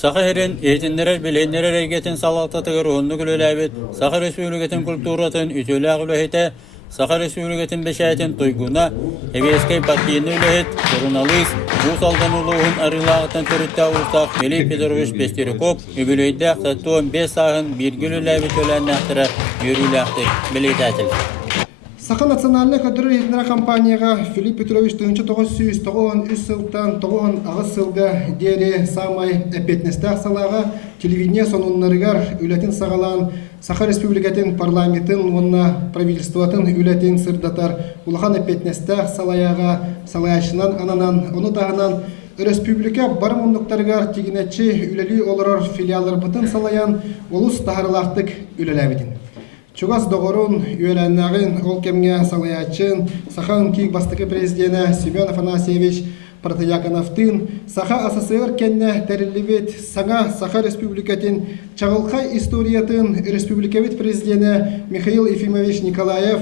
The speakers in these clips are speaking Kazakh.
Сахарин eğitimlere bilenlere hareketin salatatı ruhunu gülülebilir. Sakar Respublikası'nın kulturatın ütüyle ağırlıhete, Sakar Respublikası'nın beşayetin tuyguna, Eveskay Partiyeni ülehit, Korunalıyız, bu saldan uluğun arılağıtan törütte ulusaq, Melih Petrovic Besterikop, übüleyde sattuğun 5 sahın bir gülülebilir tölenini aktıra yürüyle aktır. Beleytatil. Саха национальный кадр единара компанияга Филипп Петрович 1993 жылдан 9 жылга дери самай эпетнестах салага телевидение сонуннарыгар үлетин сагалан Саха Республикатын парламентин онна правительствотын үлетин сырдатар улахан эпетнестах салаяга салаячынан ананан оны тагынан республика бармундуктарыгар тигинечи үлели олорор филиаллар бытын салаян улус тахарлактык үлелебитин. Чугас доғырын үйеләннағын ол кемге салаячын Сахан кик бастықы президенті Семен Афанасьевич Протоякановтын Саха СССР кенне тәрілібет саңа Саха Республикатын чағылқай историятын республикавит президенті Михаил Ефимович Николаев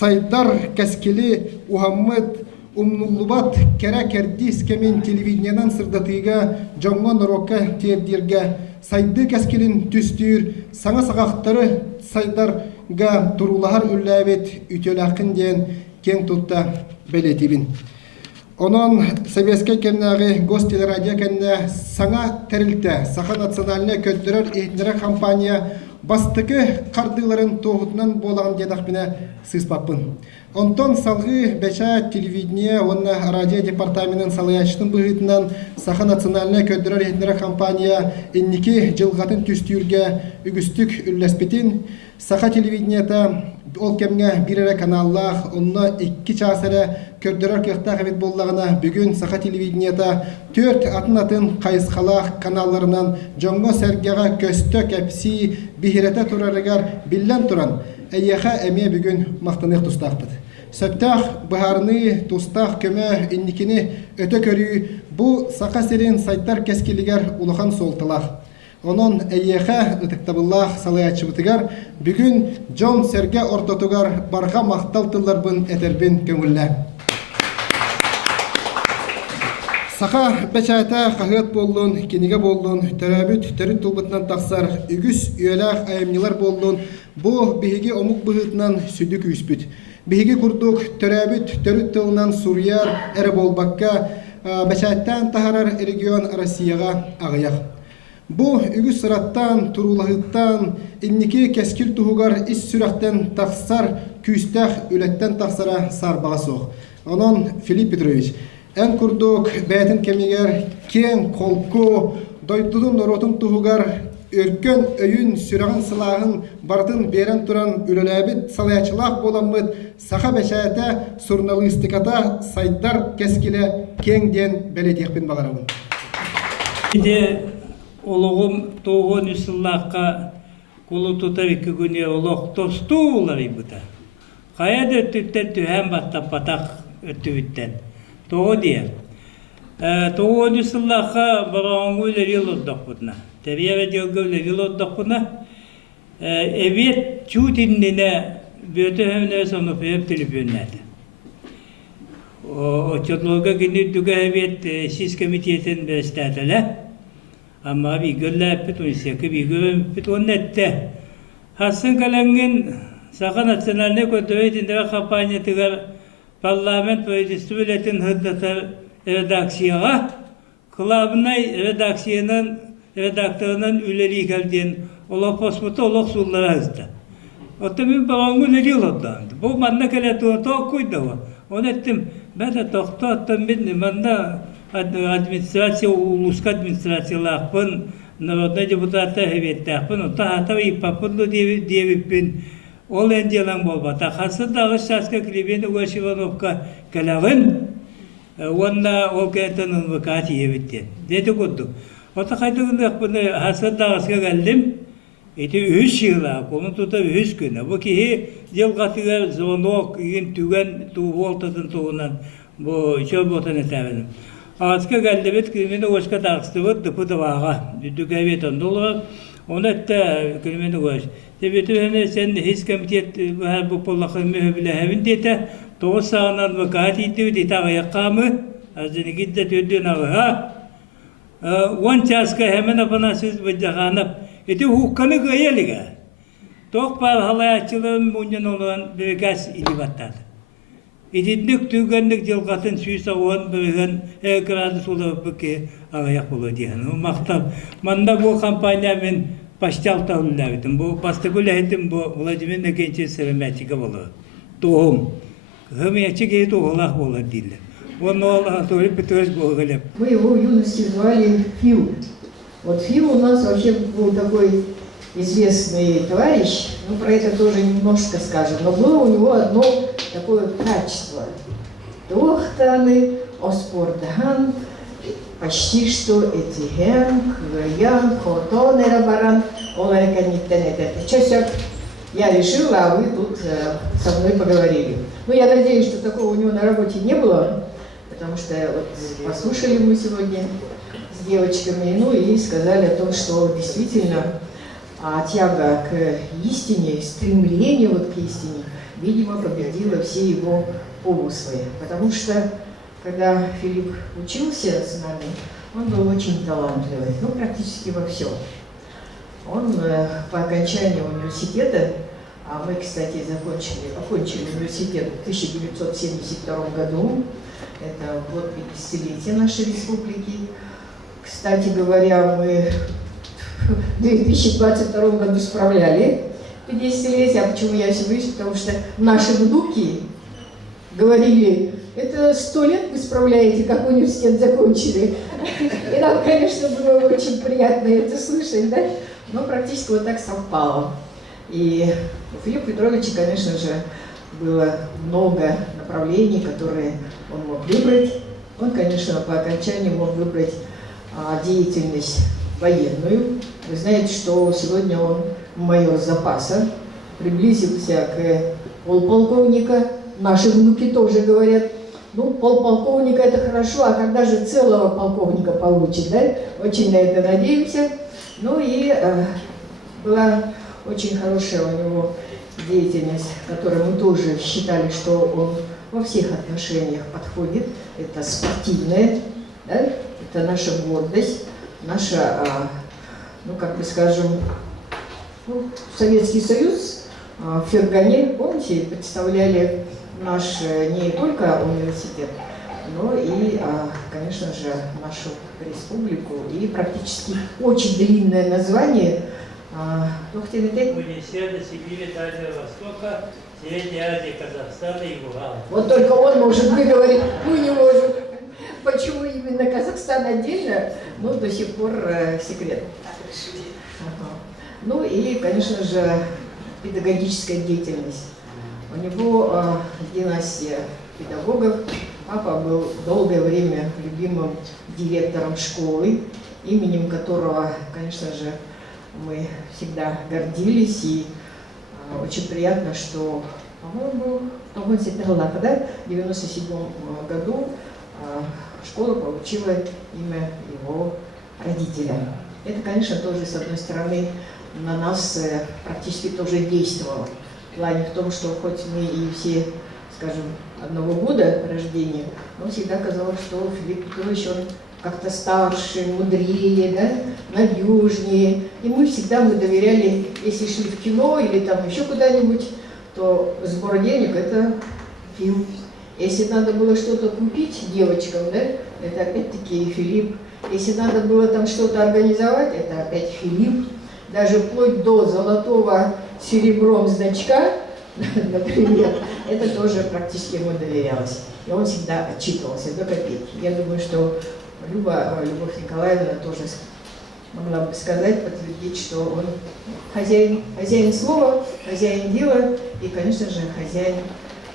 Сайдар Кәскелі Ухаммед Умнуллубат кәрі кәрдис кәмен телевидениянан сырдатыға жоңға нұрокка тердерге Сайды кәскелін түстір, саңа сағақтары сайдарға тұрулағар үлләбет үтелақын ден кен тұтта бәлетебін. Онын Советскай кәннағы гостелерадия кәнне саңа тәрілті, Саха национальны көттірер етінері компания бастықы қардыларын тоғытынан болаған дедақпіне сыспаппын. Онтон салғы бәча телевидение, онна радио департаментін салаячтың бұғытынан Саха национальны көттірер етінері компания еннеке жылғатын түстірге үгістік үлләспетін Саха телевидениета ол кемге бірері каналлах, онна 2 часыры көрдірер кіқтақ әбет боллағына бүгін Саха телевидениета 4 атын қайысқалақ каналларынан жоңго сәргеға көсті кәпсі бихирета тұрарығар біллән тұран әйеға әме бүгін мақтанық тұстақпыд. Сөптақ бұхарыны тұстақ көмі инникені өті көрі бұл Саха серін сайттар кәскелігер ұлыған солтылақ. Onun әйеға ұтықтабыллақ салаячыбытыгар бүгін Джон Серге ортотугар барға мақталтылар бұн әтербін көңілі. Саха бәчайта қағыт болуын, кенеге болуын, төрәбіт төріт тұлбытынан тақсар, үгіс үйеләқ айымнелар болуын, бұл бейге омық бұғытынан сүдік үйіспіт. Бейге күрдік төрәбіт төріт тұлынан Сурияр әрі болбаққа бәчайттан тағарар регион Россияға ағаяқ. Бу үгүс сыраттан, турулахыттан, инники кәскил туһугар ис сүрәхтен тақсар, күстәх үләттен тақсара сарбаға соқ. Онон Филипп Петрович, ән күрдік бәйтін кемегер кен қолку, дойдудun норотын туһугар өркөн өйін сүрәғын сылағын бардын берен туран үлеләбіт салаячылақ боламыд Саха бәшәйті журналистиката сайдар кәскілі кеңден бәлетекпен бағарамын. Олығым тоғын үсіллаққа қолы тұтар екі күне олық тосту олар бұта. Қаяды өттіттен түхән баттап батақ өтті бүттен. Тоғы дейір. Тоғын үсіллаққа барауын өлер ел отдақ бұтына. Тәрияға делгі өлер ел отдақ бұтына. Әбет чүтініне бөті өне соны өп тіліп өнәді. Очотлығы күні дүгі әбет сіз комитетін бәстәділі. Amma bir göller pütünse ki bir göm pütünette. Hasın kalengin Saha nasyonalne kodöydinde kampanyatigar parlament meclisiletin hıddatar redaksiyona kılabınay redaksiyanın redaktörünün üyeliği geldiğin ola posmutu ola sullara hızda. Otemin bağımı üyeliği oldu. Bu manna kaletuğun toğ koydu o. Onu ettim. Ben de toğtu attım bildim. Manna администрация, улуска администрациялақпын, народный депутаты хеветтақпын, ота хатавы ипапынды девіппін, ол әнделан болбата. Қасындағы шасқа клебені Уашивановқа кәлағын, онна ол кәнтін ұнвыкаты еветтен. Деді көттік. Ота қайтығындақпыны қасындағысқа кәлдім, еті 3 жылақ, оны тұта 3 күні. Бұл кейі делғатыға зонок, еген түген туғолтатын туғынан, бұл шөл ботан әтәбінім. Ağaçka geldi kılmeni hoşka dağıstıvı dıpı dıvağa. Düdük evet ondolu. Onu ette kılmeni hoş. Tebetü sen his komitet bu pollakın mühübüle hevin dete. Doğu sağından vakati iddi dete ayakkabı. Azını gidde tüddün ağı. он часка хемен апанасыз баджаганап, эти хукканы гыялига. Тох пар халаячылын муньян olan бегас илибаттады. Идидник түгенник жылгатын сүйс ауан бөген градус улы бүке ағаяқ болу дейін. Мақтап, манда бұл компания мен пашталта ұллабитім. Бұл пастықыл әйтім бұл Владимир Некенче сәлемәтігі болу. Тоғым. Ғымячы кей тоғылақ болу дейді. Он ол тоже Петрович Гоголев. Мы его в юности звали Фил. Вот Фил у нас вообще был такой известный товарищ, ну про это тоже немножко скажем, но было у него одно такое качество. Тохтаны, оспордаган, почти что этиген, хвоян, хотон, эрабаран, олареканиттенет. Часик я решила, а вы тут со мной поговорили. Ну, я надеюсь, что такого у него на работе не было, потому что вот послушали мы сегодня с девочками, ну и сказали о том, что действительно тяга к истине, стремление вот к истине, видимо, победила все его помыслы. Потому что, когда Филипп учился с нами, он был очень талантливый, ну, практически во всем. Он по окончанию университета, а мы, кстати, окончили университет в 1972 году, это год 50-летия нашей республики. Кстати говоря, мы в 2022 году справляли 50-летие. А почему я все боюсь? Потому что наши внуки говорили, это 100 лет вы справляете, как университет закончили. И нам, конечно, было очень приятно это слышать, да? Но практически вот так совпало. И у Филиппа Петровича, конечно же, было много направлений, которые он мог выбрать. Он, конечно, по окончанию мог выбрать деятельность военную. Вы знаете, что сегодня он майор запаса, приблизился к полполковника. Наши внуки тоже говорят, ну, полполковника это хорошо, а когда же целого полковника получит, да? Очень на это надеемся. Ну и была очень хорошая у него деятельность, которую мы тоже считали, что он во всех отношениях подходит. Это спортивная, да? Это наша гордость, наша, ну, как бы скажем, ну, Советский Союз в Фергане, помните, представляли наш не только университет, но и, конечно же, нашу республику. И практически очень длинное название. Универсиада Сибири, Дальнего Востока, Средней Азии, Казахстана и Урала. Вот только он может выговорить, мы не можем. Почему именно Казахстан отдельно, ну, до сих пор секрет. Ну и, конечно же, педагогическая деятельность. У него династия педагогов. Папа был долгое время любимым директором школы, именем которого, конечно же, мы всегда гордились. И очень приятно, что, по-моему, в 1997 году школа получила имя его родителя. Это, конечно, тоже, с одной стороны, на нас практически тоже действовало. В плане в том, что хоть мы и все, скажем, одного года рождения, но всегда казалось, что Филипп Петрович, он как-то старше, мудрее, да, надежнее. И мы всегда доверяли, если шли в кино или там еще куда-нибудь, то сбор денег – это Фил. Если надо было что-то купить девочкам, да, это опять-таки Филипп. Если надо было там что-то организовать, это опять Филипп. Даже вплоть до золотого серебром значка, например, это тоже практически ему доверялось. И он всегда отчитывался до копейки. Я думаю, что Любовь Николаевна тоже могла бы сказать, подтвердить, что он хозяин слова, хозяин дела и, конечно же, хозяин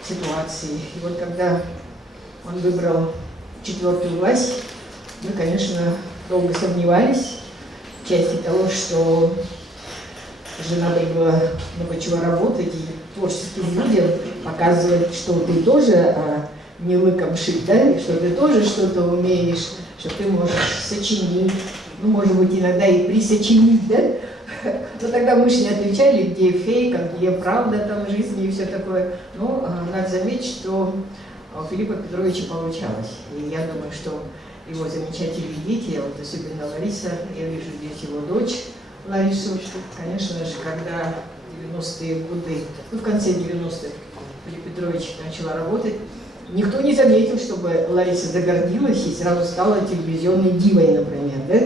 ситуации. И вот когда он выбрал 4-ю власть, мы, конечно, долго сомневались в части того, что же надо было много чего работать и творческим людям показывать, что ты тоже не лыком шить, да, и что ты тоже что-то умеешь, что ты можешь сочинить, ну, может быть, иногда и присочинить, да? Но тогда мы же не отвечали, где фейк, а где правда там в жизни и все такое. Но надо заметить, что у Филиппа Петровича получалось. И я думаю, что его замечательные дети, вот особенно Лариса, я вижу здесь его дочь Ларису. Конечно же, когда в 90-е годы, ну в конце 90-х Филипп Петрович начала работать, никто не заметил, чтобы Лариса загордилась и сразу стала телевизионной дивой, например, да?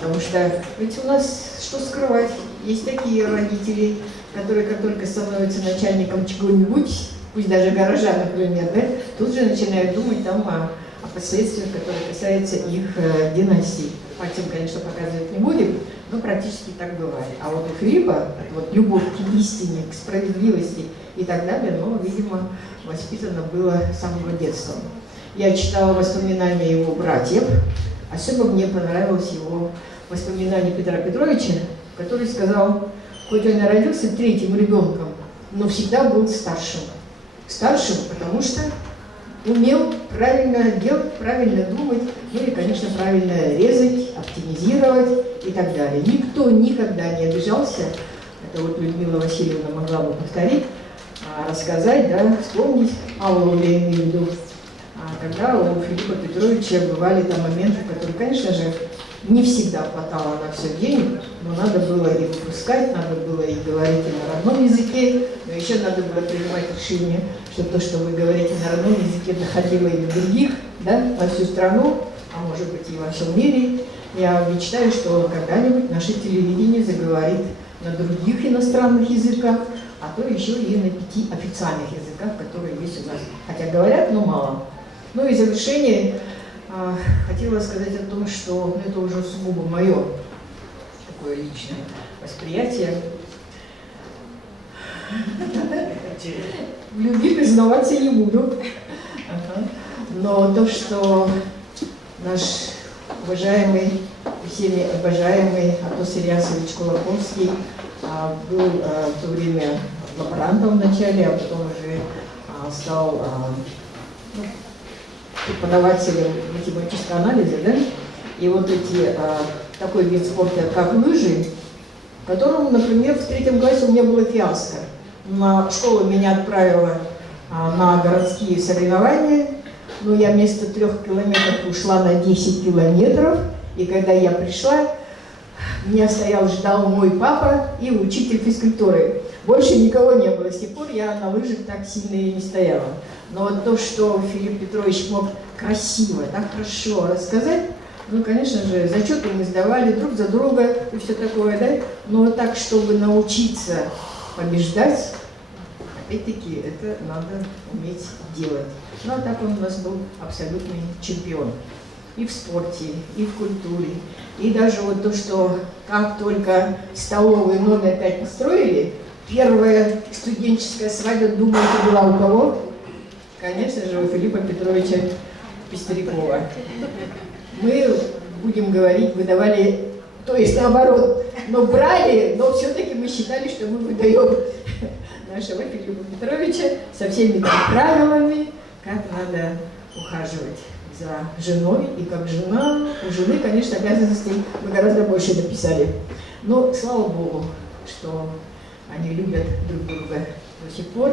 Потому что ведь у нас, что скрывать, есть такие родители, которые как только становятся начальником чего-нибудь, пусть даже гаража, например, да, тут же начинают думать там о последствиях, которые касаются их династий. Пальцем, конечно, показывать не будем, но практически так бывает. А вот у Филиппа вот любовь к истине, к справедливости и так далее, ну, видимо, воспитано было с самого детства. Я читала воспоминания его братьев. Особо мне понравилось его воспоминание Петра Петровича, который сказал, хоть он и родился третьим ребенком, но всегда был старшим. Старшим, потому что умел правильно делать, правильно думать, ну и, конечно, правильно резать, оптимизировать и так далее. Никто никогда не обижался, это вот Людмила Васильевна могла бы повторить, рассказать, да, вспомнить, Аллу я имею в виду. Когда у Филиппа Петровича бывали там моменты, которые, конечно же, не всегда хватало на все денег, но надо было и выпускать, надо было и говорить и на родном языке, но еще надо было принимать решение, что то, что вы говорите на родном языке, доходило и до других, да, на всю страну, а может быть и во всем мире. Я мечтаю, что когда-нибудь наше телевидение заговорит на других иностранных языках, а то еще и на 5 официальных языках, которые есть у нас. Хотя говорят, но мало. Ну и в завершение хотела сказать о том, что это уже сугубо мое такое личное восприятие. В любви признаваться не буду. Но то, что наш уважаемый, всеми обожаемый Атос Ильясович Кулаковский был в то время лаборантом вначале, а потом уже стал преподавателем математического анализа, да? И вот эти, такой вид спорта, как лыжи, которому, например, в 3 классе у меня было фиаско. Школа меня отправила на городские соревнования, но я вместо 3 километров ушла на 10 километров, и когда я пришла, меня ждал мой папа и учитель физкультуры. Больше никого не было. С тех пор я на лыжах так сильно и не стояла. Но вот то, что Филипп Петрович мог красиво, так хорошо рассказать, ну, конечно же, зачеты мы сдавали друг за друга и все такое, да? Но так, чтобы научиться побеждать, опять-таки, это надо уметь делать. Ну, а так он у нас был абсолютный чемпион. И в спорте, и в культуре. И даже вот то, что как только столовую номер 5 построили, первая студенческая свадьба, думаете, была у кого? Конечно же, у Филиппа Петровича Пестрякова. Мы, будем говорить, выдавали, то есть наоборот, но брали, но все-таки мы считали, что мы выдаем нашего Филиппа Петровича со всеми правилами, как надо ухаживать за женой, и как жена, у жены, конечно, обязанностей мы гораздо больше написали. Но, слава Богу, что они любят друг друга до сих пор.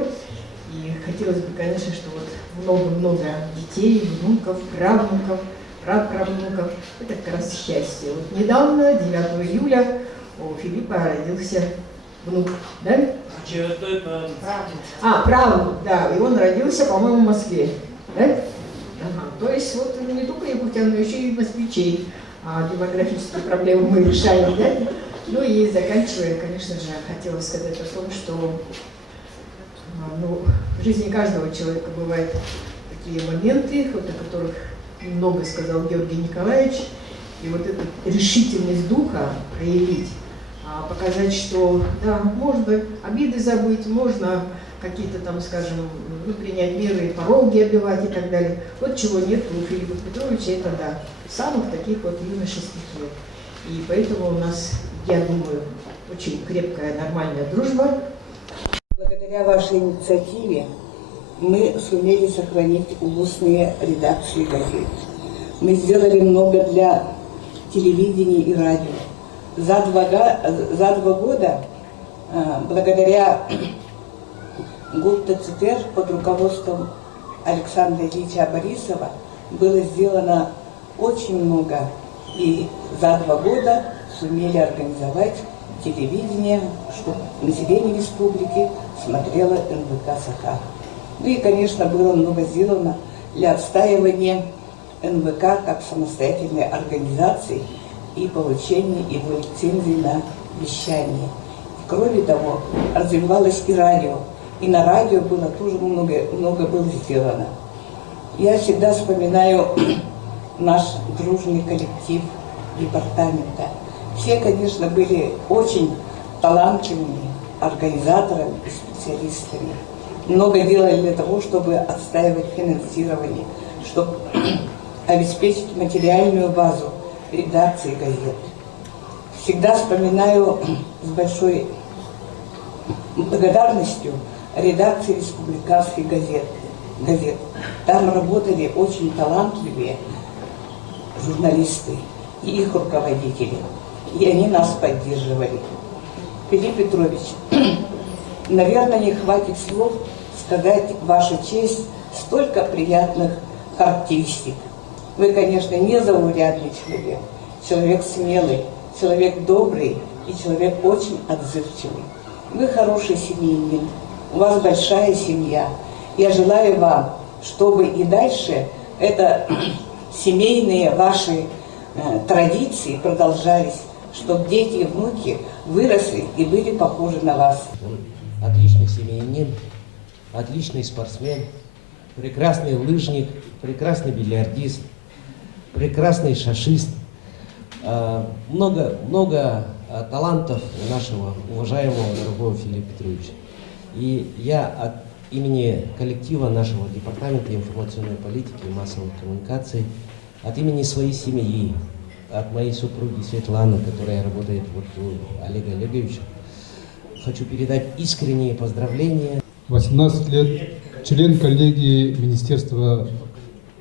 И хотелось бы, конечно, что вот много-много детей, внуков, правнуков, праправнуков. Это как раз счастье. Вот недавно, 9 июля, у Филиппа родился внук, да? Правнук, да. И он родился, по-моему, в Москве, да? Ага. То есть вот не только якутян, но еще и москвичей. Демографические проблемы мы решаем, да? Ну и заканчивая, конечно же, хотела сказать о том, что в жизни каждого человека бывают такие моменты, вот о которых много сказал Георгий Николаевич, и вот эту решительность духа проявить, показать, что да, можно обиды забыть, можно какие-то там, скажем, принять меры и пороги обивать и так далее. Вот чего нет у Филиппа Петровича, это да, самых таких вот юношеских лет. И поэтому у нас, я думаю, очень крепкая, нормальная дружба. Благодаря вашей инициативе мы сумели сохранить устные редакции газет. Мы сделали много для телевидения и радио. За два года, благодаря Гупта ЦТР под руководством Александра Ильича Борисова, было сделано очень много. И за 2 года сумели организовать телевидение, чтобы население республики смотрело НВК «Саха». Ну и, конечно, было много сделано для отстаивания НВК как самостоятельной организации и получения его лицензии на вещание. Кроме того, развивалось и радио. И на радио было тоже много было сделано. Я всегда вспоминаю наш дружный коллектив департамента. Все, конечно, были очень талантливыми организаторами и специалистами. Много делали для того, чтобы отстаивать финансирование, чтобы обеспечить материальную базу редакции газет. Всегда вспоминаю с большой благодарностью редакции республиканских газет. Там работали очень талантливые журналисты и их руководители, и они нас поддерживали. Филипп Петрович, наверное, не хватит слов сказать, ваша честь, столько приятных характеристик. Вы, конечно, незаурядный человек, человек смелый, человек добрый и человек очень отзывчивый. Вы хороший семьянин, у вас большая семья. Я желаю вам, чтобы и дальше это семейные ваши традиции продолжались, чтобы дети и внуки выросли и были похожи на вас. Он отличный семьянин, отличный спортсмен, прекрасный лыжник, прекрасный бильярдист, прекрасный шашист. Много талантов у нашего уважаемого дорогого Филиппа Петровича. И я от имени коллектива нашего департамента информационной политики и массовых коммуникаций, от имени своей семьи, от моей супруги Светланы, которая работает у Олега Олеговича, хочу передать искренние поздравления. 18 лет член коллегии Министерства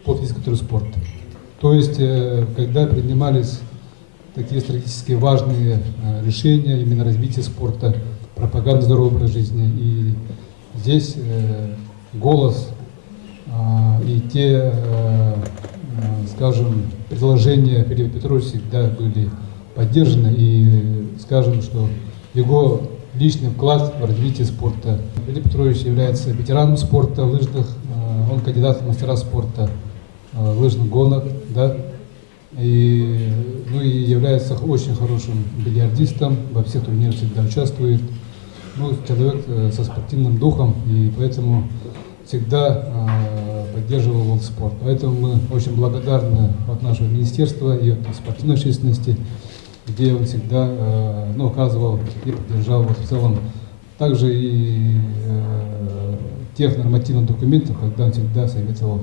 по физкультуре и спорту. То есть, когда принимались такие стратегически важные решения, именно развитие спорта, пропаганда здорового образа жизни, и здесь голос и те, скажем, предложения Филиппа Петровича всегда были поддержаны, и скажем, что его личный вклад в развитие спорта. Филипп Петрович является ветераном спорта лыжных, он кандидат в мастера спорта лыжных гонок, да, и является очень хорошим бильярдистом, во всех турнирах всегда участвует. Человек со спортивным духом, и поэтому всегда поддерживал спорт. Поэтому мы очень благодарны от нашего министерства и от спортивной общественности, где он всегда оказывал и поддержал в целом. Также и тех нормативных документов, когда он всегда советовал,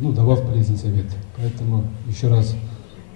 давал полезный совет. Поэтому еще раз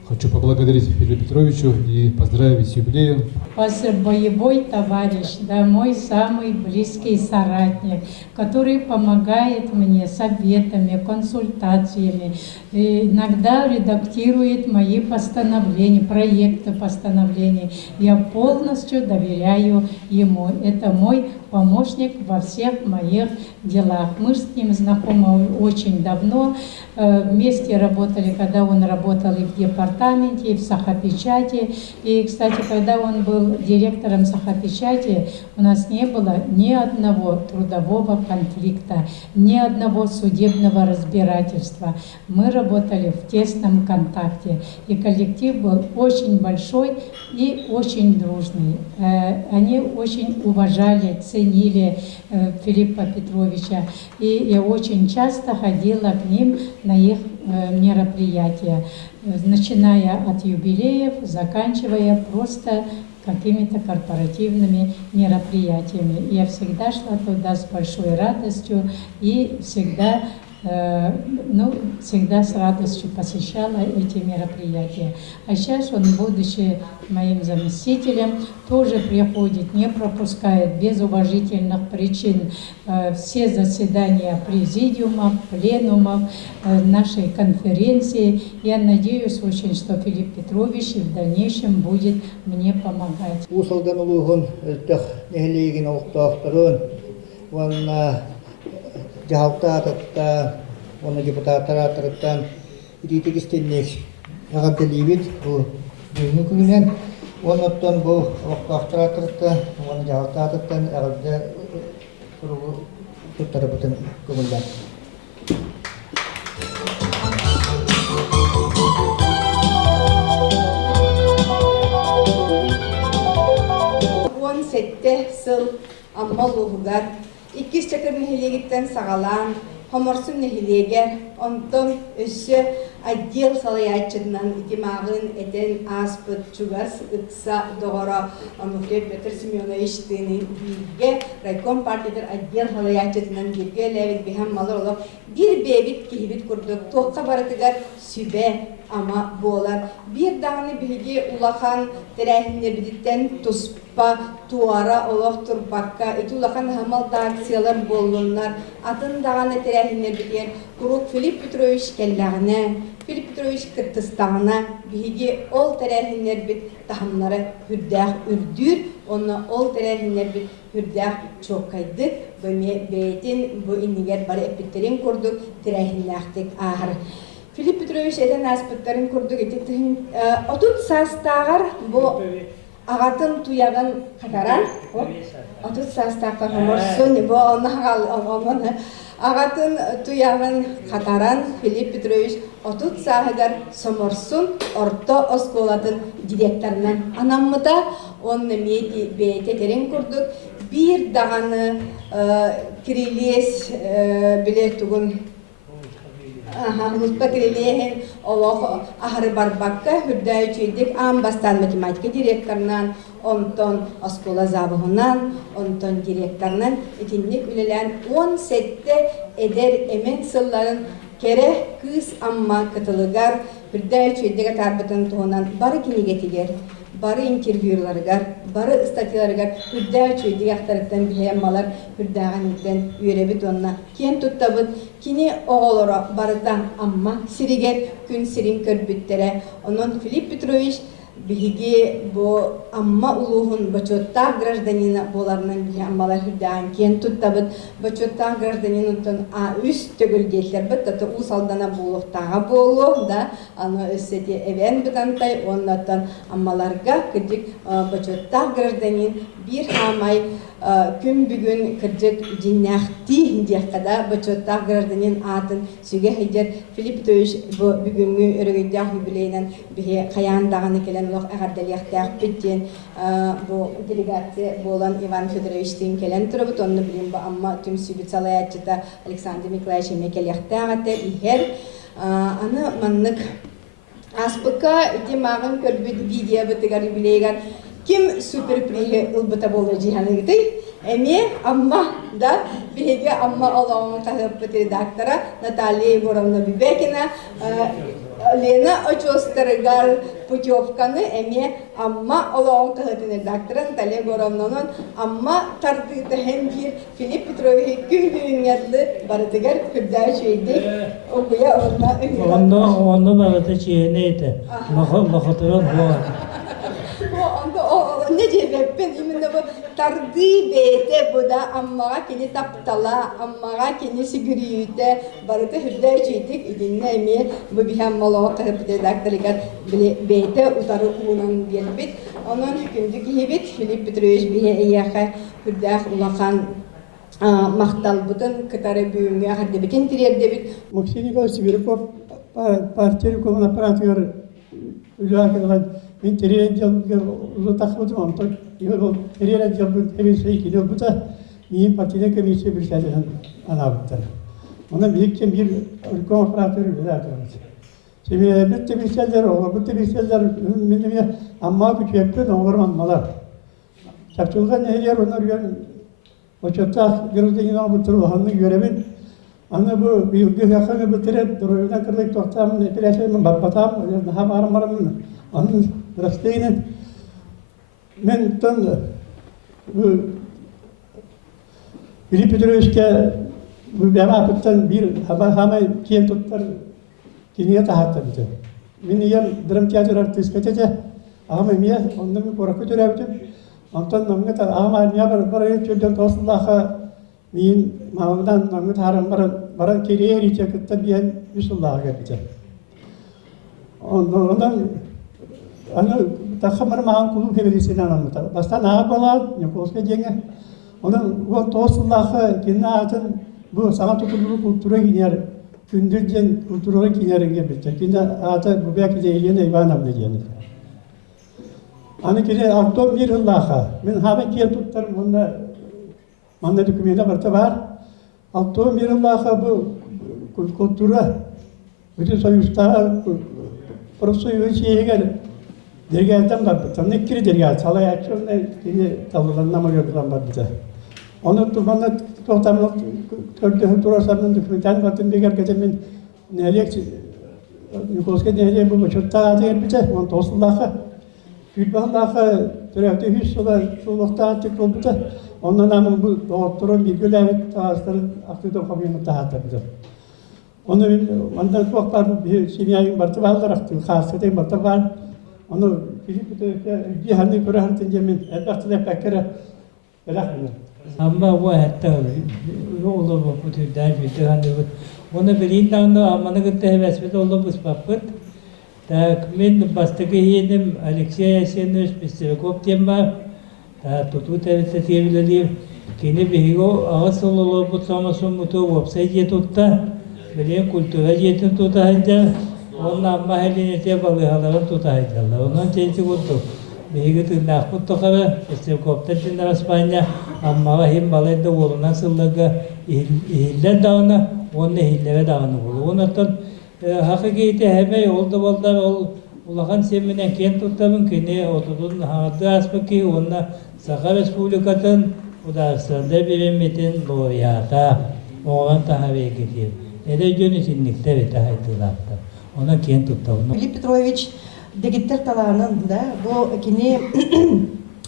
хочу поблагодарить Филиппа Петровича и поздравить с юбилеем. Вас боевой товарищ, да, мой самый близкий соратник, который помогает мне советами, консультациями, иногда редактирует мои постановления, проекты постановлений. Я полностью доверяю ему. Это мой помощник во всех моих делах. Мы с ним знакомы очень давно, вместе работали, когда он работал и в департаменте, и в Сахапечати. И, кстати, когда он был директором Сахапечати, у нас не было ни одного трудового конфликта, ни одного судебного разбирательства. Мы работали в тесном контакте, и коллектив был очень большой и очень дружный. Они очень уважали, ценили Филиппа Петровича, и я очень часто ходила к ним на их мероприятия, начиная от юбилеев, заканчивая просто какими-то корпоративными мероприятиями. Я всегда шла туда с большой радостью и всегда с радостью посещала эти мероприятия. А сейчас он, будучи моим заместителем, тоже приходит, не пропускает без уважительных причин все заседания президиума, пленумов, нашей конференции. Я надеюсь очень, что Филипп Петрович и в дальнейшем будет мне помогать. Жалтаатта, оны депутаттар атырыттан ититик истеннек агадделибит бу бүгүнкү күнүнен оноттон бу октоохтаратырта оны жалтаатыттан агадда туругу туттарыбытын көңүлден. Сетте сыл аммал уğugar, ikis çakır nehiliyegitten sağalan, homorsun nehiliyegер, onton össü отдел салаячыдынан итимағын этен аспыт чугас ыкса доғора Мухтет Петр Семенович тыны бирге райком партиядер отдел салаячыдынан бирге ләвит биһәм малыр олық bir бебит кихибит курдук тоққа барытыгар сүбе ама болар bir дағыны билге улахан тәрәһинне бидиттен туспа туара олох турбакка ити улахан хамал акциялар болуннар атын дағыны тәрәһинне биден Курук Филипп Петрович келләгенә Филипп Петрович Кыргызстанна биһиги ол тәрәһиннәр бит тахамнары хүрдәх үрдүр, онна ол тәрәһиннәр бит хүрдәх чокайды, бейтин бу иннигәр бары эпиттерин курдук тәрәһиннәхтек ахыр. Филипп Петрович эден аспыттарын курдук этин отут састагар бу агатын туягын катаран, отут састагар морсон бу онна Ағатын туягын қатаран Филипп Петрович отут сағыдар соморсун орто осколатын директорынан анаммыда онны меди бейте терен көрдік. Bir дағаны кирилес біле тугун Лутпа кирилесен олох ахыры барбакка хүрдәй чүйдік амбастан математика директорынан онтон оскола забығынан, онтон директорынан етіннік үлелән 10 сетте эдер эмен сылларын кере кыз амма кытылыгар хүрдәй чүйдігі тарбытын туғынан бары кенегетігер, бары интервьюларыгар, бары статьяларыгар хүрдәй чүйдігі ақтарыттан білеммалар хүрдәғын еттен үйребіт онна кен туттабыт кини оғолора барытан амма сиригер күн сирин көрбүттере. Онон Филипп Петрович биһиги бу амма улуһун бачоттаах гражданина боларынан биһи аммалар хүрдәгән кен туттабыт бачоттаах гражданинутун үс төгүл диэтлербит тата ул салдана булуктага болу да аны өссети эвен битантай оннотон аммаларга кырдык бачоттаах гражданин бир хамай күн бүгүн кырдык диннахти дияккада бачоттаах гражданин атын сүгэ хидер Филипп Петрович бу бүгүнгү өрөгөйдәх юбилейнен биһи каяндаганы келен лох агардалыяктаах биттен бу делегация болан Иван Федоровичтин келен турбут онны билим бу амма түм сүбит салаячыта Александр Николаевич мекелияктаагата ихер аны маннык аспыка итимагын көрбүт видео битигар юбилейгар Kim süperprihe ılbıta bolu cihanıgıtı? Emi amma da bihege amma Allah'ın kahıppıtı redaktora Наталья Егоровна Бибекина Лена Очостырыгар путевканы эми amma Allah'ın kahıppıtı redaktora Наталья Егоровнa'nın amma tartıgıtı hem bir Филипп Петрович gün büyünyatlı barıtıgar kürdağ şeydik okuya onunla Onda bağıtı çiğneydi. Mahatıran boğar. Ne diyeyim ben imенно bu tardı bete bu da ammağa kini taptala ammağa kini sigürüyüte barıtı hürdey çeydik idinne emi bu biham malağa kahıp dedaktarıgar bete utarı uğunan gelbit onun hükümdük hibit Filipp Petrovich bihe iyaha hürdey ulağan maqtal butun kıtarı büyümge harde bitin tirer debit Максимов Сибирков партия коммунапаратор үләгән мен территория uzatахмыдым антон бұл территория комиссия кино бута мен партия комиссия бирсәдән анабыттыр. Оны биркем бир өлкә оператор үләгән. Себебі бит бирсәләр, ол бит бирсәләр минем амма күчәпте оңгырман малар. Чаптылган нәйләр онлар очота гражданин абытыр ханны görevin. Аны бу билге хакы битереп дөрөдә кирдек токтам эпиләсәм бабатам һәм армарым аны растейнен мен тон бу Филипп Петровичке бу бәмәптән бир һәм кен тоттар киния тахатты бит. Мен ям драм театр артист кәтәҗә ама мия онны коракы төрәбем. Антон намга та ама мия бар чөдән тосыллаха мен мамадан намга тарым баран керер ичә китә биян бисуллага китә. Ondan аны тахамар маан кулу хевелисен анамыта. Бастан аға балад, Николска жеңе. Onun o tosunlahı kendi atın bu sanat tutulduğu kültüre gider. Gündüzden kültüre giderine bitti. Kendi atı bu belki de yine Ivanov diyeni. Anı kere altom bir Allah'a. Ben haber kiye tuttarım onda manda dokümende var. Altom bir Allah'a bu kültüre bütün soyuşta prosoyu şeye gel. Dergahtan da tam ne kiri dergah salay açıyor ne yine tavırlarına mı yapılan var bize. Onu tumanla tohtamlı tördü turasının dokumentan batın bir gerçekten nereye Nikolska nereye bu çocukta atıyor bize. On tosunlahı Gülbahlar'ı türevde hüs olan çolukta attık oldu da ondan namın bu doktorun bir gülevet ağızların aktığı kabini tahatta bize. Ondan çok var bir simyayın bartı vardır, khasiyet'in bartı var. Onu bir hani göre hartınca min elbette de pekkere bırakmıyor. Ama bu hatta olur bu tür derbi hani onu bilin dağında amana gitti hevesli oldu bu spapıt. Ta men bastaki yedim Alexey Yasenovich Bistrikov temba ta tutu tevse diyebilirim. Kene behigo ağız olulu bu samasın mutu website yetutta bilen kültüre yetin tutahınca onlar mahallenete balıhaların tutahıncalar. Ondan çelçi oldu. Behigo tırnak tuttukları Bistrikov'tan tırnak İspanya amma hem balenda oluna sıllaga ihiller dağına onun ihillere dağını buldu. Ondan hakikati heme oldu bollar ol ulagan seminen kent tutabın kene otudun hadı aspaki onna Sakha Respublikatın udarstanda birimmetin loyata oğlan tahabe gidiyor. Nede yöneticinlikte ve tahaydılatta. Ona kent tutabın. Filip Petrovich Degitler talanında bu kini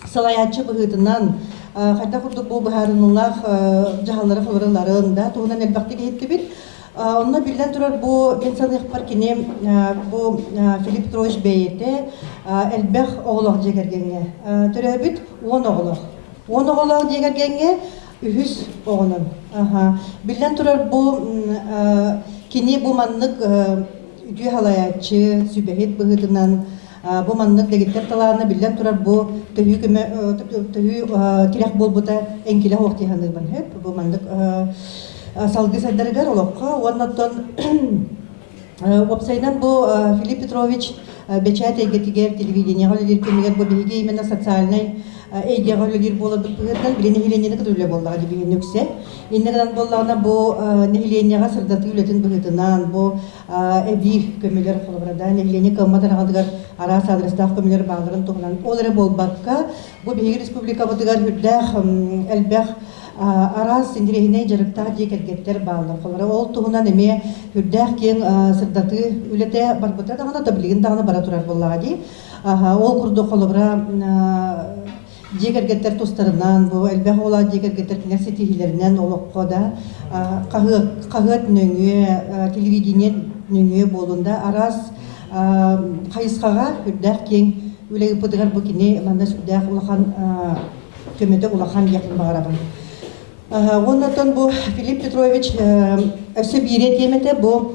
salayatçı bıhıdından hatta kurduk bu baharınlar cahalları fırlarında tuğunan elbette gitti bir. Onunla birden durar bu insanlık parkini bu Filip Petrovich Bey'de elbette oğlak cegergenge. Türebit 10 oğlak. 10 oğlak cegergenge 100 oğlun. Birden durar bu kini bu manlık ücü halayatçı sübehet bıhıdından bu manlık degitler talarına birden durar bu tühü kirek bol buta enkile hoğtihanır ban hep bu manlık salgı sadargar olakka ondan website'dan bu Filip Petrovich Bechate getiger televizyonda halir kemiger bu bilgi imena sosyalnay eydiya halir bola bıhırdan bilene hilenene kadar bolla gibi nükse innegan bollana bu nehilenega sırdatı ületin bıhıtınan bu ebi kömüler kolabrada nehilene kamadan adıgar aras adresta kömüler bağların toğlan olara bol bakka bu bilgi respublika batıgar hüddah elbah aras sindirehine jarıkta jekergetler bağlı kolara ol tuğunan eme hüddah ken sırdatı ülete barbata dağına da bilgin dağına bara turar bolla di ol kurdu kolabra jekergetler tostarından bu elbah ola jekergetler kinesitihilerinden olukkoda kahıt nöngü televizyon nöngü bolunda aras kayıskaga hüddah ken ülegi pıdıgar bu kine mandas hüddah ulakan kömede ulakan yakın bağırabın. Ondan bu Filip Petrovich öse biret yemete bu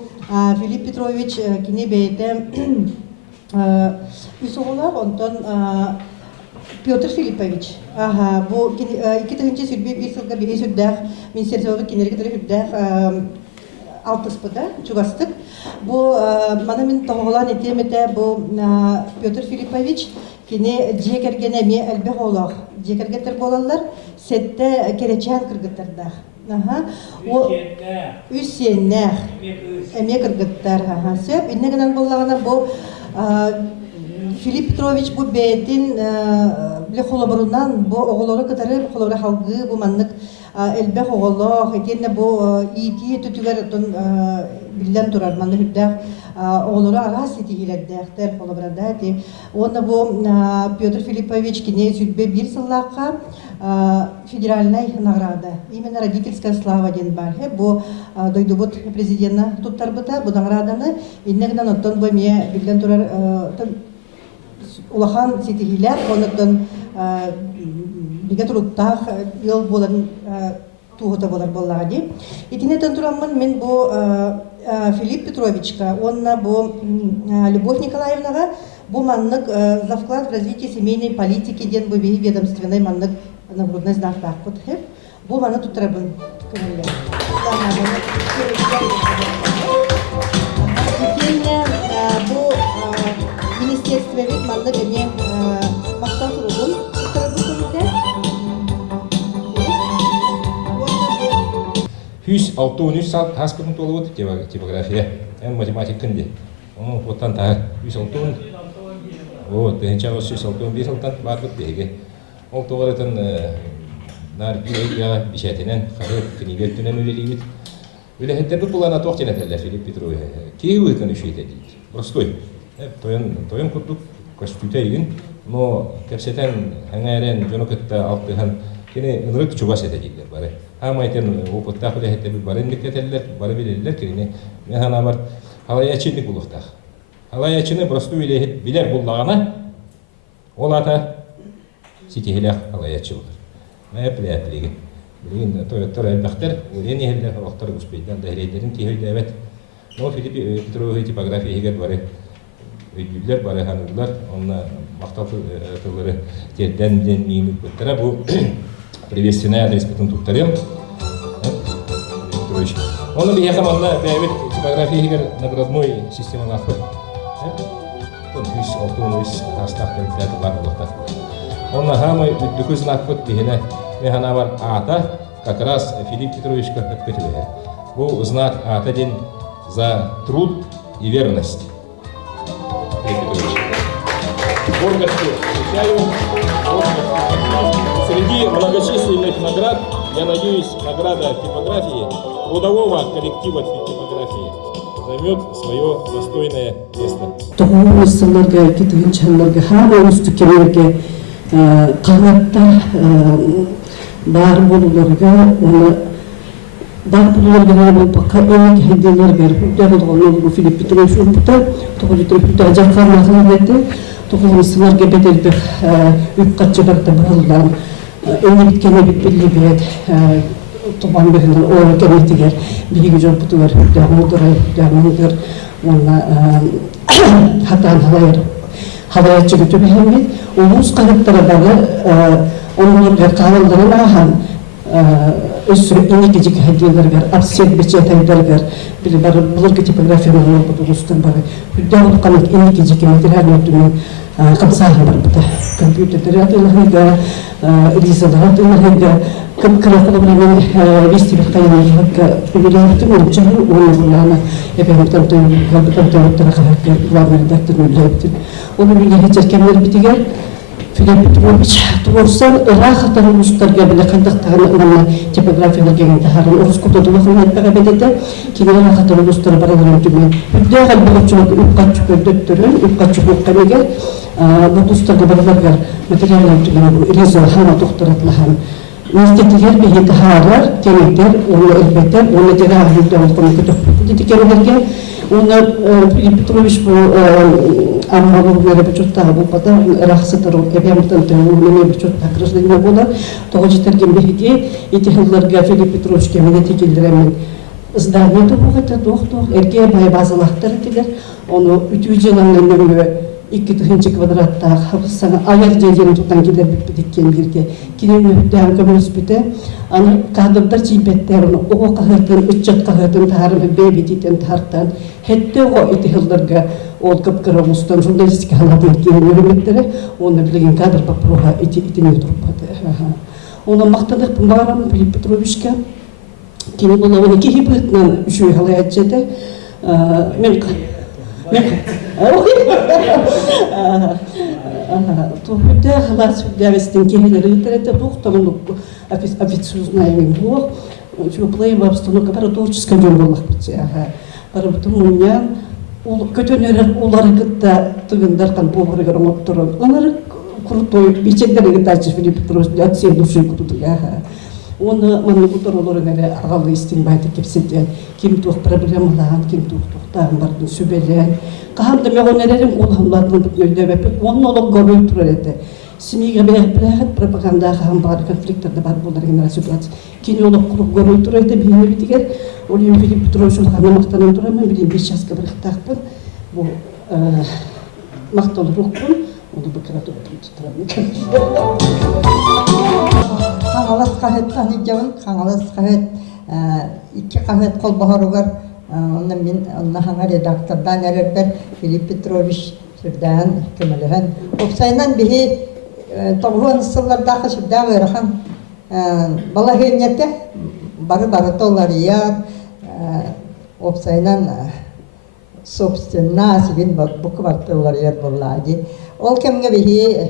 Filip Petrovich kine beyde üsoğlar ondan Pyotr Filipovich. Bu iki tığınca sürbi bir sılga biri sürdağ ministersiyonu kineri kadar sürdağ altıspıda çugastık. Bu manamın toğulan etiyemete bu Pyotr Filipovich kine jekergene mi elbe olaq. Jekergeter bolallar sette kereçen kırgıtırda. O üsyenler emek kırgıtlar. Söp innegadan bollağına bu Filip Petrovich bu beytin bile kolaborundan bu oğulları kadarı kolabora halgı bu manlık elbe oğullar etiyenne bu iyitiye tütüger bilden durar manlı hüddah oğulları aras etihilerder kolaborada eti onda bu Pyotr Filipovich kine sülbe bir sıllıqqa federalnay nagrada именно родительская слава ден бар bu doydubut prezidentna tuttarbıta bu nagradаны innegdan otton bu me bilden durar ulahan sitihiler ondan biga turuttaq yıl bolan tuğuta bolar bolladı. İtine tanturamın men bu Филипп Петровичка, онна бу Любовь Николаевнага, бу маннык за вклад в развитие семейной политики ден бу ведомственной маннык нагрудный знак тақпыт хеп. Бу маны тутрабын. Бу министерство век маннык эме мактан турубун. Hüs altı üç saat haskın tolu tipografiya. Hem matematik kendi. Onu botan tahar hüs altı o tehcə o hüs altı bir saltan barbat dege. O tovaratan nar güya bişetinen xarı knigetünen üleliyit. Öyle hette bu bulana toxtene teller Filip Petrovic. Kiyevi kan üşeyte değil. Prostoy. Hep toyun kurduk kostüteyin. No tepseten hangaren jonoketta altıhan kene ınırık çubas edecekler bari. Ama iten o potta kule hette bir barın dikkateller, bari bilirler ki ne mehana var halayachini bulukta. Halayachini prosto biler bullağına olata sitihler halayachılır. Ne yapıyor? Bugün toyotlar elbakter, ulen yerler vaktar uspeyden dairelerin tihöyde evet. No Filip Petrovic tipografiye higer bari ödüller bari hanımlar onunla maktatları terden mimik göttere bu приветственный адрес потом тут тарем. Он бы ехал на типографии наградной системы нахуй. Он весь автомобиль остался где-то в Арнолдах. Он на хамой докуз нахуй бихина механа бар ата как раз Филипп Петрович как Петрович. Был знак ата день за труд и верность. Среди многочисленных наград, я надеюсь, награда типографии, трудового коллектива типографии займет свое достойное место. Тоғыз кетігіншілерге хама үстікелерге қанаттар бар болуларға, оны бар болуларға баққа әйнек хейделерге ұлдағы Филипп Петрович ұлбыта, тоғыз ажарқан мақылы бәді, тоғыз беделді үпқатшы барды болуларын Эни биткене битпилли бет тубан беринен оор кемитигер биги жол бутугар дагудурай дагудур онна хатан халайыр чүгүтү бихимит улус канаттары дагы онлорга калылдырын ахан өссүрү инеки жик хедилергер апсет бечетайдергер били бары булырга типографияны олбутугустун бары дагуд канат инеки жик материалны түмүн камсахан бар бута компьютер рядылыгы ризалар дылыгы кыракылыбын вести бекайны хакка билердин учуру онуна эпемтен кабитан тарахар главный редактор билердин onu bilgi çekimler bitiger Filip Petrovich Tuvorsan rahatlar uluslarga bile kandaqtağını tipografiyalar geldi harın Rus kutudu vakıflar beraberinde kimi rahatlar uluslar baraların tümü hüddeğel bulutçuluk üpkaççı kördöttürün üpkaççı bukkamiga bu uluslarga baralarlar materyaller tümü rizo hama doktoratlahan Nizgetiler bir yetiharar, temekler, onu elbetler, onu terahülde olduğunu kötü dediklerine Ona Filip Petrovich bu amma bu bir çok daha bu kadar rahatsızdır o ebemden de onu bir çok takrarlayma bolar. Toğuçtergen behige itihadlarga Filip Petrovich kemine tekildiremen. Zdaniye de bu kadar doktor erkeğe bay bazılahtır dediler. Onu ütücülerle nömrü 2 kvadratta hapsana ayar jejerin tutan gider bittikken birge. Kinin dağın kömürüspüte ana kadırlar çiğbetler onu o kahırtın, üççat kahırtın tarımı bebititen tartan hette o itihadlarga ol kapkıramustan jurnalistik halatın kinin yürümetleri onu bilgin kadr paproha itini turpadı. Ona maktadık bağıram Filip Petrovich'ka kinin olavını ki hibritnan üşüy halayatçede men Tuhudda halas hüddavestin kehileri literate doktorluk официозная его плей в обстановке парадоксическая жомболлах битсе. Парабутун унян көтөнөр улары гытта тыгындар кан богыргар оңоттурун. Онары крутой бичекдерге тачы Филипп Петрович атсен души кутуду. Оны маны куторолору нере агалы истинбайды кепсетен ким тух проблемалаан ким тух тохтаан бардын сүбелен кахамда мегонерерим улхамлатын өйдөбеп оннолог көрөй турар эте семейге бәрі пропаганда қаған бар конфликттарда бар болар генерал ситуация. Кейін олық құрып көрмей тұр еді, бейіне бітігер. Ол ең Филипп Петрович ғана мақтанын тұрамын, білем 5 жасқа бір қытақпын. Бұл мақталы жоқпын, оны бұқыраты отырып Қаңалас қағеттан егеуін, қаңалас қағет, 2 қағет қол бағаруғар. Оны мен оннахаңа редактордан әрердер Филипп Петрович сүрдән көміліген. Опсайнан бігі 90 сыллардағы сүрдән ғырған бала хейнеті бары толар яр Опсайнан собственно сигин бұқы бартылар яр болады. Ол кемге бігі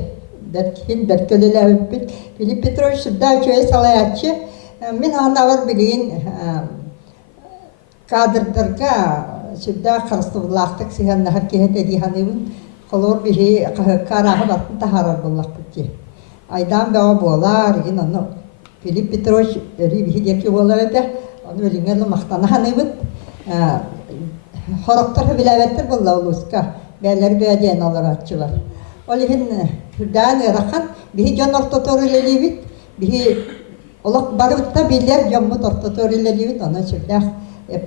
бәркөлілі өппіт. Филипп Петрович сүрдән көй салаятшы. Мен ағанағыр білген кадрдарға сүрдә қарыстығылақтық сиған нәхір кехеті дейханығын қолор бігі қарағы баттын тахарар болақ күтте. Айдан бәуі болар, еген оны Филипп Петрович өрі бігі декі болар еді, оны өліңерлі мақтаны ханығын. Хорықтарға біләветтір болла олысқа, бәлер бәден алар атчылар. Ол еген сүрдән ұраққан, бігі жон ортотор үлелейбіт, бігі олық бары ұтта білер жоммыт ортотор үлелейбіт, оны сүрдәқ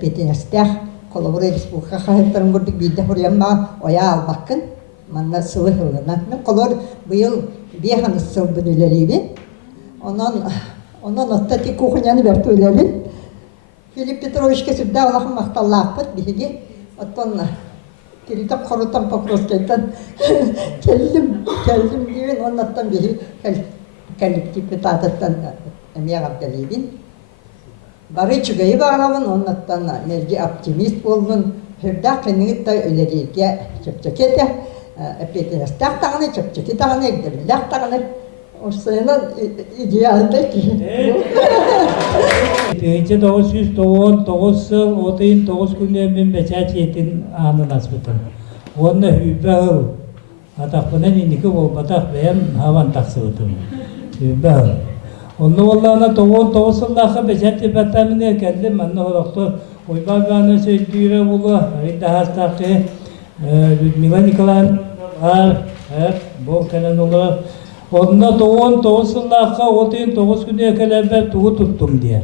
Петенестях, колобры республика хаттарын көрдік бейді хұрыямма оя албақын, манна сылы хылына. Мен колор бұйыл бейханы сыл бұн үлелейбін. Онан отта тек кухняны бәрті үлелін. Филипп Петровичке сүрді олақын мақталлақпыт бейге. Оттан келітіп қорытан покроскайдан келдім дейбін. Оннаттан бейге коллективі тататтан әмияғап gəlейбін. Бары чүгейі бағалауын, оннаттан нерге оптимист болдың. Хүрдақ қынығытта өлерейге чөпчөкеті, әпетінестақ тағыны, чөпчөке тағыны, егдерілдақ тағыны. Осыйынан идеалды ки. 1999 сыл, 39 күннен мен бәчәт етін анын аспытын. Оны хүбә ғыл. Атақпынан енекі болбатақ бәйім хаван тақсығытын. Хүбә ғыл. Onu Allah'ına toğun sıldağı beşer departamine geldim. Ben de olaktı. Oybaganı söylüyor bulu. Ayda hastaki Ludmila Nikolay'ın var. Bu kalan olur. Onda toğun sıldağı 39 günde kadar tuğu tuttum diye.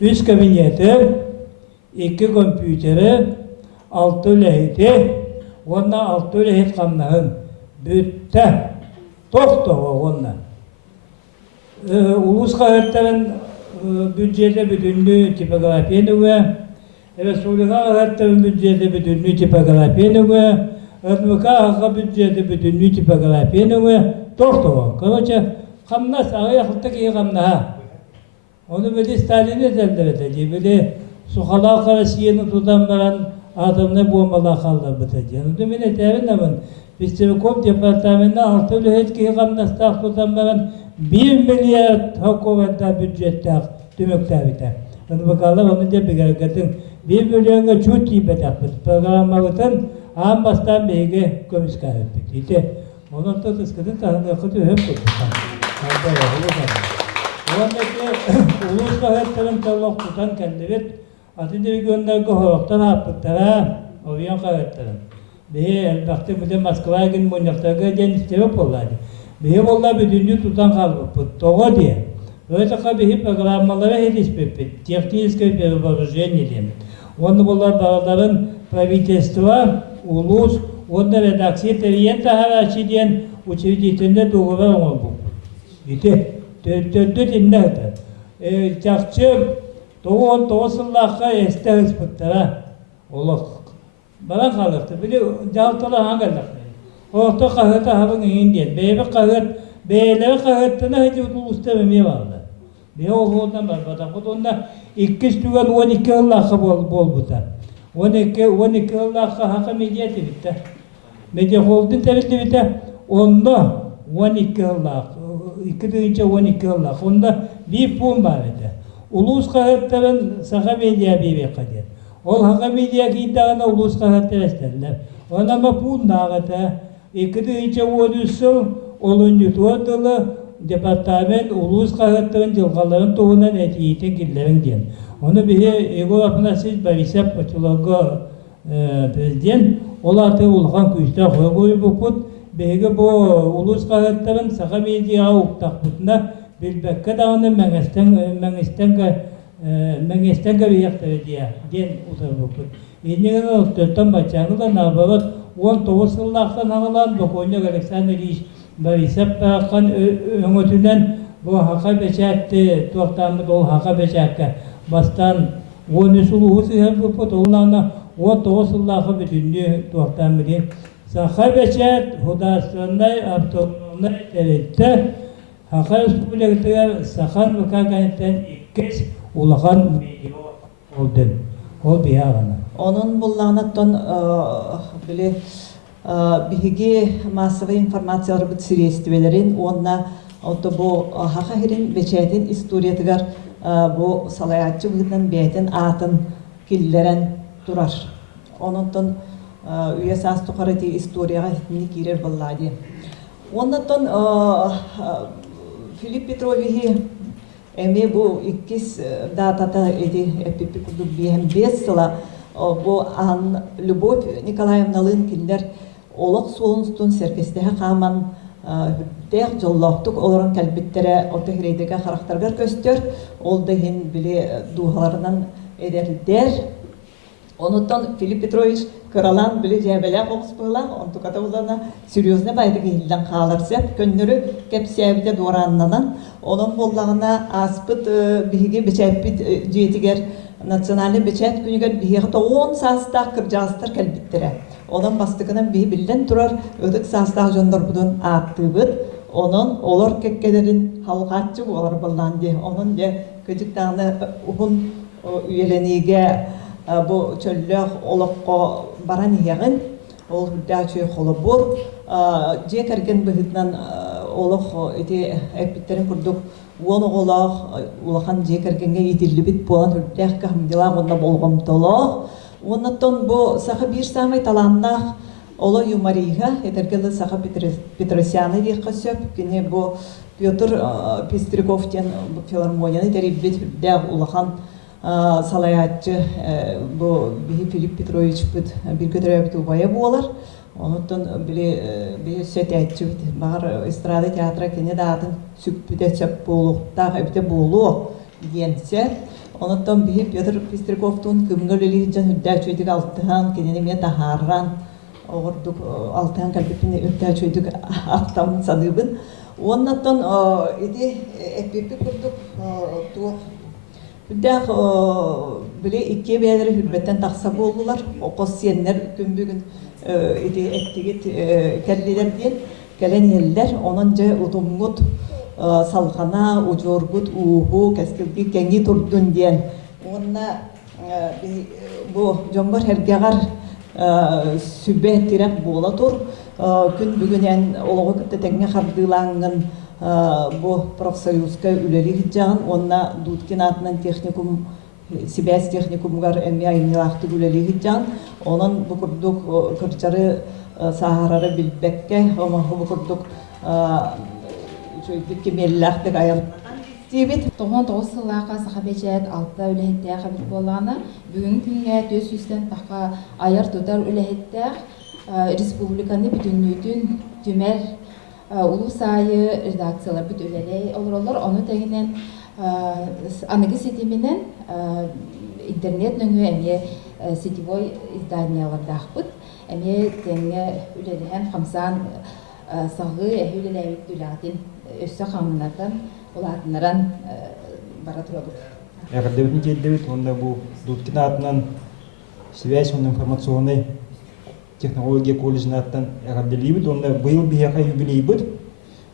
3 kabineti, 2 kompüteri, 6 lehiti. Onda 6 lehit kamnağın. Bütte. Tohtu onunla. Ulusqa hərtlərin büdcədə bütünlüğü tipografiyanıqı, Respublika hərtlərin büdcədə bütünlüğü tipografiyanıqı, ÖTMK haqqa büdcədə bütünlüğü tipografiyanıqı, toxtuğu. Korоче, qamnas ağı yaxıltı ki qamnaha. Onu böyle Stalin'e zəldər edəcək, böyle Suxalaqa Rasiyanı tutan baran adamına bombalar qaldır bitəcək. Onu mən etəvin əmin, Pistivkov departamentine 6 lühet ki qamnastaq tutan baran 1 milyar hükümette bütçette tümükte. Onu bakalım onu da bir 1 milyonga çut yibetak programmalıtın ambastan beyge komiska yapıp. Onun da sıkıntı tahında kutu hep kutu. Ondaki ulusal hayatların tallak tutan kendileri adı bir gönderge horoktan yapıptara oyan hayatların. Behe elbette bu da Moskva'ya gün Monyak'ta den isteyip olaydı. Behe valla bütünlüğü tutan kalıp toğa diye. Öyle behe programmalara hedef pepet, техническое перевооружение demek. Onu bunlar dağların правительства, улус, onda redaksiye teviyen taharaçı diyen учредительinde doğru olmalı bu. İşte dört inlerdi. Çakçı doğusallah'a esteriz pıttara. Allah. Bana kalıktı. Bile cahıltılar hangiler? Orta kahırta havın indiyen. Beybe kahırt, beyleri kahırtına hiç uluslararası vardı. Bey oğuldan var. Onda 2 tügen 12 yıllakı bol buta. 12 yıllakı hakkı medyatı bitti. Medya holdun tevildi bitti. Onda 12 yıllakı. 2 deyince 12 yıllakı. Onda bir pun var idi. Ulus kahırtların saha medya bir kadir. Ol hakkı medya ki iddiağına ulus kahırtları isterler. Ona ama pun dağıtı. 2 deyince 13 yıl 10. tuğadılı departament ulus kahırtların yılgaların toğunan etiyeti gillerin diyen. Onu bir ego apına siz Barisap Paçulaga prezident olatı ulğan kuyuşta koyu bu put беге бу улус калаттарын саха медиа уктакпытна билбекке даганы мәңестенге биякта ден утабыкпыт. Енеген оттан бачаңыла набагат 19 сыллактан аңылан Боконьяк Александр Ильич Борисов бакан өңөтүнөн бу хака бечатты туактамыт ол хака бечакка бастан 13 улуу сыйын бупут олана 19 сыллакы бүтүндү туактамыт. Саха бечат худасындай автономный теритте Хака республикатыгар Сахан выкаганеттен 2 улахан медиа олден. Ол биягана. Onun bullanattan bile bihigi massava informatsiyalar bit siriyestivelerin onna oto bu hakahirin beçetin istoриятыгар bu salayatçı bıgıdan beytin atın killeren durar. Onundan üye sas tukarati istoriyaga hitini girer vallahi. Ondan Filip Petrovihi emi bu ikis datata edi epipi kudu bihem besla bu an Любовь Николаевна Лынкинлер олық солынстун серкестеге каман дек жоллоқтук олорун кәлбиттере отехрейдеге характаргар көстөр ол дегин биле духаларынан эдерлер. Онуттан Филипп Петрович Кыралан биле жебеле окспыла онтуката улана серьезно байдыгы илден каларсеп көннөрү кепсебите дураннан onun bollarına aspıt bihi beçepit jettiger nasyonal beçet günüger bihi 10 saasta kırjastır kelbittere. Onun bastıkının bihi bilden turar ödük saasta jondor budun attıbıt. Onun olor kekkelerin halkatçı bolar bollandı. Onun de küçük tane uhun üyelenige bu çöllök olokko baran yağın ol hüddaçı xolobur jekergen bihitnan olok iti epitlerin kurduk onu olak ulakan jekergenge itilibit bolan hüddek kahmdilah onda bolgom tolok ondan bu saha bir samay talannak ola yumariga etergeli saha Petrosyanı diye kasıp kine bu Pyotr Pistrikov'ten filharmoniyani teribit hüddek ulakan salayatçı bu bihi Filip Petrovich bir götürüp tubaya bolar. Ondan bile bir setayatçı var estrada teatra kene dağın süpüde çöp bolukta hepte bolu diyense. Ondan bihi Pyotr Pistrikov'tun kümgöleli can hüddäçöydük altıhan kene me taharran orduk altıhan kalbipine hüddäçöydük aktam sadıbın. Ondan idi epipi kurduk tuğ Hüddek bile iki beyleri hürmetten taksa boldular. O kosiyenler gün ettigit kelliler diyen gelen yerler onunca utumgut salgana ucurgut uhu keskilgi kengi turdun diyen. Ona bu jombor hergegar sübeh tirek bola tur. Gün bugün en oluğu kıtta tenge kardılangın bu профсоюзка үлели хиджан онна дуткин атынан техникум Сибэс техникумгар эми айнылахты үлели хиджан онон бу курдук кырчары сахарары билбекке ома бу курдук чөйдүк кемеллахтык аял тибит 99 сыллака сахабечет алта үлехеттея хабит боланы бүгүн күнгө 400тен така аяр тутар үлехеттея республиканы бүтүннүтүн түмер улуу сайы редакциялар бүт үлелей олоролор ону тегинен аныгы сетименен интернет нөңү эме сетевой изданиялардахпыт эме теңе үлелеген хамсан сагы үлелебит үлатин өссө хамынатан улатынаран бара турабыт. Ягардебитин келдебит онда бу дуткин атынан связь информационный технология колледжин аттан ягардебит онда быйыл бияка юбилей бит.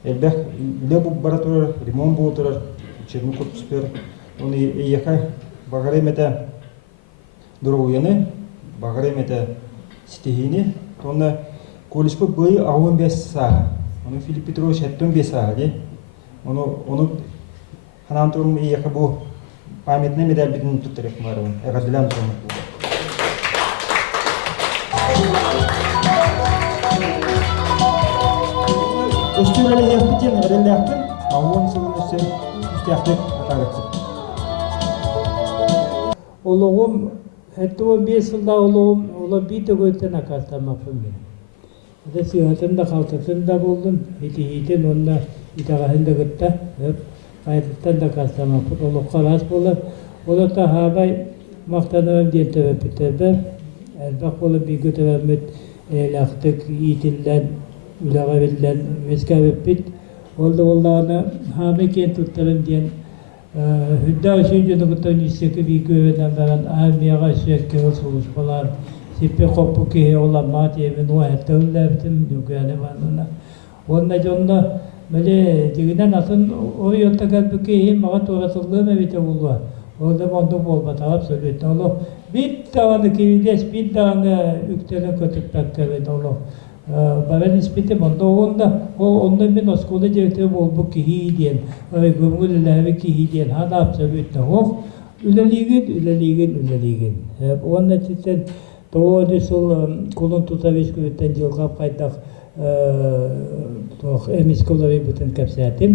Элбек үле бу бара турар, ремонт болуп турар, черну корпуспер. Оны яка багаремете дороуяны, багаремете стихини. Онда колледж бу быйыл 15 саа. Оны Филипп Петрович 15 саа ди. Оны ханан турум яка бу памятный медаль битин туттырып барын. Ягардылам турум. Östüveli yapıcın erenlerden Allah'ın sılınısı üstüyaklık atarıksın. Oluğum, hatta o 5 yılda oluğum, ola bir de götten akartamapım benim. Сыйатын да қалтатын да болдым. Ити-итин онна итағасын да күтті. Қайтыттан да қастама құт олыққа рас болып. Олата хабай мақтанымым ден төбіп бітерді. Әлбақ болып бейгі төбімет лақтық итілден, үлаға білден өске өппет. Олды олағына хабай кен тұттарым ден хүдда үшінші күттен үстекі бейгі өбеден бәрін армияға шөкке ұсылыш болар. Сипе қоппу кеге оламат емін уәтті үлдәбітім дүкәне бандына. Онда жонда біле дегінен атын ой отта кәлбі кеге маға тоғасылдығым әбеті болуа. Олда монды болба талап сөйлетті. Олы бит тағаны кевелес, бит тағаны үктені көтіп бәккәбет. Олы баран іспеті монда оғында. Онда мен осколы жекті болбу кеге дейін. Көмгіл үләбі кеге дейін. Ханап сөйлетті. Оқ үлелеген. Онда тетен тоғады сол қолын тұтавеш көттен жылғап қайтақ әмес қолары бұтын кәпсәтім.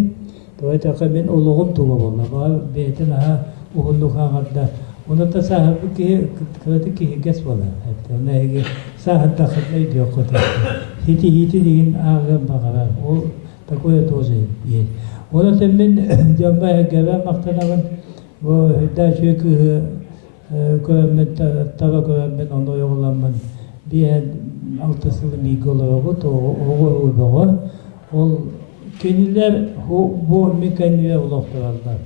Тоғайтаққа мен олығым туғы болна. Баға бәйтін аға ұғылық ағарда. Оны та сағыбы кірді кеге кәс бола. Оны әге сағытта қытмай дүйек қоты. Хити деген ағым бағарар. Ол такое тоже ел. Оны та мен жамба әгәбә мақтанағын. Хүдда шөкі көрәммен, таба көрәммен онда оғыламын. Бейін алтысылы мейгі олығы, оғы ұлбығы. Ол кенілер бұл мекануя ұлықтыралдар.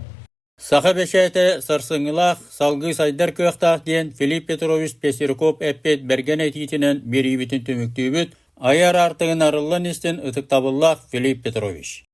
Саха бешәйті сарсыңылақ, салғы сайдар көқтақ дейін Филипп Петрович Пестерков әппет берген әйтетінен бері бітін төміктейбіт, аяр артығын арылын істен ұтық табыллақ Филипп Петрович.